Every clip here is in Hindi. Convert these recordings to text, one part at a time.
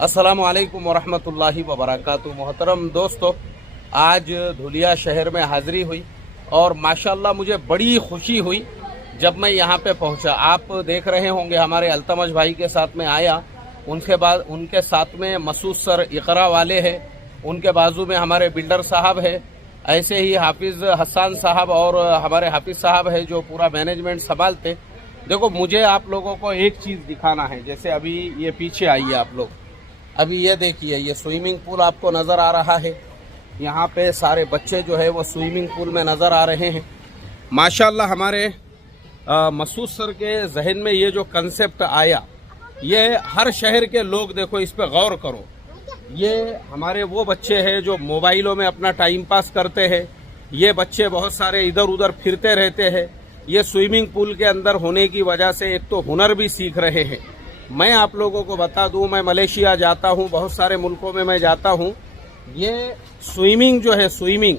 अस्सलामु अलैकुम वरहमतुल्लाहि वबरकातुहू। मोहतरम दोस्तों, आज धुलिया शहर में हाज़िरी हुई और माशाल्लाह मुझे बड़ी खुशी हुई जब मैं यहाँ पे पहुँचा। आप देख रहे होंगे हमारे अल्तमज भाई के साथ में आया, उनके बाद उनके साथ में मसूद सर इकरा वाले हैं, उनके बाजू में हमारे बिल्डर साहब है, ऐसे ही हाफिज़ हसन साहब और हमारे हाफिज़ साहब है जो पूरा मैनेजमेंट संभालते। देखो, मुझे आप लोगों को एक चीज़ दिखाना है। जैसे अभी ये पीछे आइए आप लोग, अभी ये देखिए, ये स्विमिंग पूल आपको नज़र आ रहा है। यहाँ पे सारे बच्चे जो है वो स्विमिंग पूल में नज़र आ रहे हैं। माशाल्लाह हमारे मसूद सर के जहन में ये जो कंसेप्ट आया, ये हर शहर के लोग देखो इस पे गौर करो। ये हमारे वो बच्चे हैं जो मोबाइलों में अपना टाइम पास करते हैं, ये बच्चे बहुत सारे इधर उधर फिरते रहते हैं। ये स्विमिंग पूल के अंदर होने की वजह से एक तो हुनर भी सीख रहे हैं। मैं आप लोगों को बता दूं, मैं मलेशिया जाता हूं, बहुत सारे मुल्कों में मैं जाता हूं। ये स्विमिंग जो है, स्विमिंग,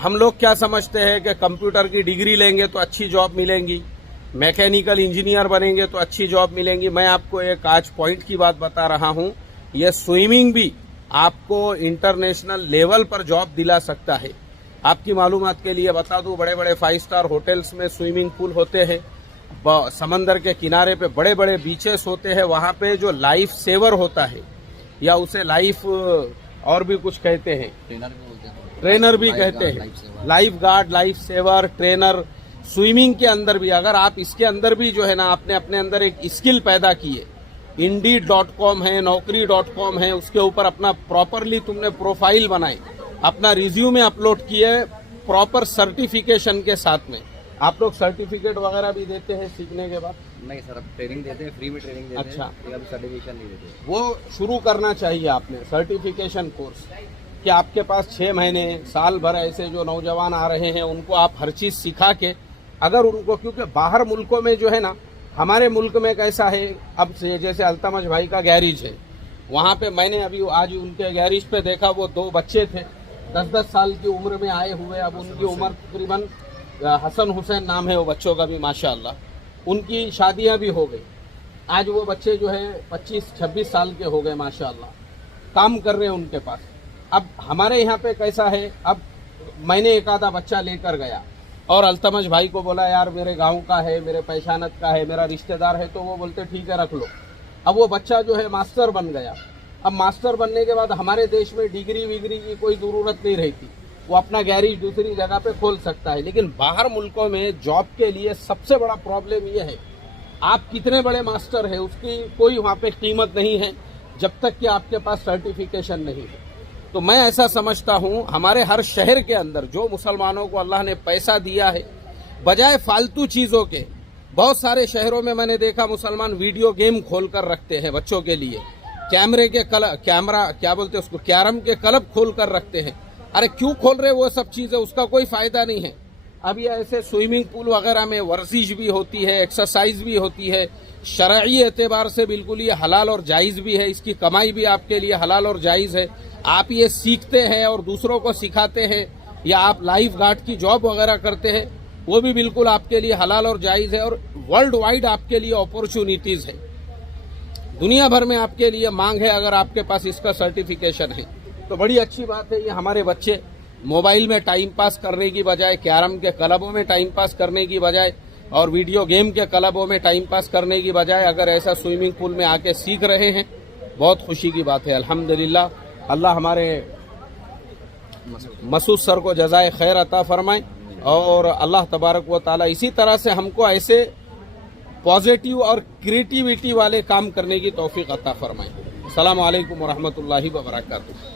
हम लोग क्या समझते हैं कि कंप्यूटर की डिग्री लेंगे तो अच्छी जॉब मिलेंगी, मैकेनिकल इंजीनियर बनेंगे तो अच्छी जॉब मिलेंगी। मैं आपको एक आज पॉइंट की बात बता रहा हूं, ये स्विमिंग भी आपको इंटरनेशनल लेवल पर जॉब दिला सकता है। आपकी मालूमात के लिए बता दूं, बड़े बड़े 5 स्टार होटल्स में स्विमिंग पूल होते हैं, समंदर के किनारे पे बड़े बड़े बीचेस होते हैं। वहाँ पे जो लाइफ सेवर होता है, या उसे लाइफ और भी कुछ कहते हैं, ट्रेनर भी कहते हैं, lifeguard, lifesaver, trainer. Swimming के अंदर भी अगर आप इसके अंदर भी जो है ना, आपने अपने अंदर एक स्किल पैदा की है, Indeed.com है, Naukri.com है, उसके ऊपर अपना प्रॉपरली तुमने प्रोफाइल बनाई, अपना रिज्यूमे अपलोड किए प्रॉपर सर्टिफिकेशन के साथ में। आप लोग सर्टिफिकेट वगैरह भी देते हैं सीखने के बाद? नहीं सर, अब ट्रेनिंग देते हैं, फ्री में ट्रेनिंग देते अच्छा। हैं, अभी सर्टिफिकेशन नहीं देते। वो शुरू करना चाहिए आपने सर्टिफिकेशन कोर्स, कि आपके पास 6 महीने साल भर ऐसे जो नौजवान आ रहे हैं उनको आप हर चीज़ सिखा के, अगर उनको, क्योंकि बाहर मुल्कों में जो है ना, हमारे मुल्क में कैसा है, अब जैसे अल्तमज भाई का गैरेज है, वहाँ पे मैंने अभी आज उनके गैरेज पे देखा, वो 2 बच्चे थे 10-10 साल की उम्र में आए हुए। अब उनकी उम्र तकरीबन हसन हुसैन नाम है वो बच्चों का भी, माशाअल्लाह, उनकी शादियां भी हो गई। आज वो बच्चे जो है 25-26 साल के हो गए, माशाअल्लाह, काम कर रहे हैं उनके पास। अब हमारे यहाँ पे कैसा है, अब मैंने एक आधा बच्चा लेकर गया और अल्तमज भाई को बोला, यार मेरे गांव का है, मेरे पहचानत का है, मेरा रिश्तेदार है, तो वो बोलते ठीक है रख लो। अब वो बच्चा जो है मास्टर बन गया। अब मास्टर बनने के बाद हमारे देश में डिग्री विग्री की कोई ज़रूरत नहीं रहती, वो अपना गैरेज दूसरी जगह पे खोल सकता है। लेकिन बाहर मुल्कों में जॉब के लिए सबसे बड़ा प्रॉब्लम ये है, आप कितने बड़े मास्टर हैं उसकी कोई वहाँ पे कीमत नहीं है जब तक कि आपके पास सर्टिफिकेशन नहीं है। तो मैं ऐसा समझता हूँ, हमारे हर शहर के अंदर जो मुसलमानों को अल्लाह ने पैसा दिया है, बजाय फालतू चीज़ों के, बहुत सारे शहरों में मैंने देखा मुसलमान वीडियो गेम खोल कर रखते हैं बच्चों के लिए, कैमरा क्या बोलते हैं उसको, कैरम के क्लब खोल कर रखते हैं। अरे क्यों खोल रहे वो सब चीज़ें, उसका कोई फ़ायदा नहीं है। अब ये ऐसे स्विमिंग पूल वगैरह में वर्जिश भी होती है, एक्सरसाइज भी होती है, शरई एतबार से बिल्कुल ये हलाल और जायज़ भी है, इसकी कमाई भी आपके लिए हलाल और जायज़ है। आप ये सीखते हैं और दूसरों को सिखाते हैं, या आप लाइफ गार्ड की जॉब वगैरह करते हैं, वो भी बिल्कुल आपके लिए हलाल और जायज़ है। और वर्ल्ड वाइड आपके लिए अपॉर्चुनिटीज़ है, दुनिया भर में आपके लिए मांग है अगर आपके पास इसका सर्टिफिकेशन है तो बड़ी अच्छी बात है। ये हमारे बच्चे मोबाइल में टाइम पास करने की बजाय, कैरम के क्लबों में टाइम पास करने की बजाय और वीडियो गेम के क्लबों में टाइम पास करने की बजाय अगर ऐसा स्विमिंग पूल में आके सीख रहे हैं, बहुत खुशी की बात है। अल्हम्दुलिल्लाह, अल्लाह हमारे मसूद सर को जज़ाए खैर अता फरमाए और अल्लाह तबारक व ताला इसी तरह से हमको ऐसे पॉजिटिव और क्रिएटिविटी वाले काम करने की तौफीक अता फरमाए। अस्सलामु अलैकुम वरहमतुल्लाहि वबरकातुहू।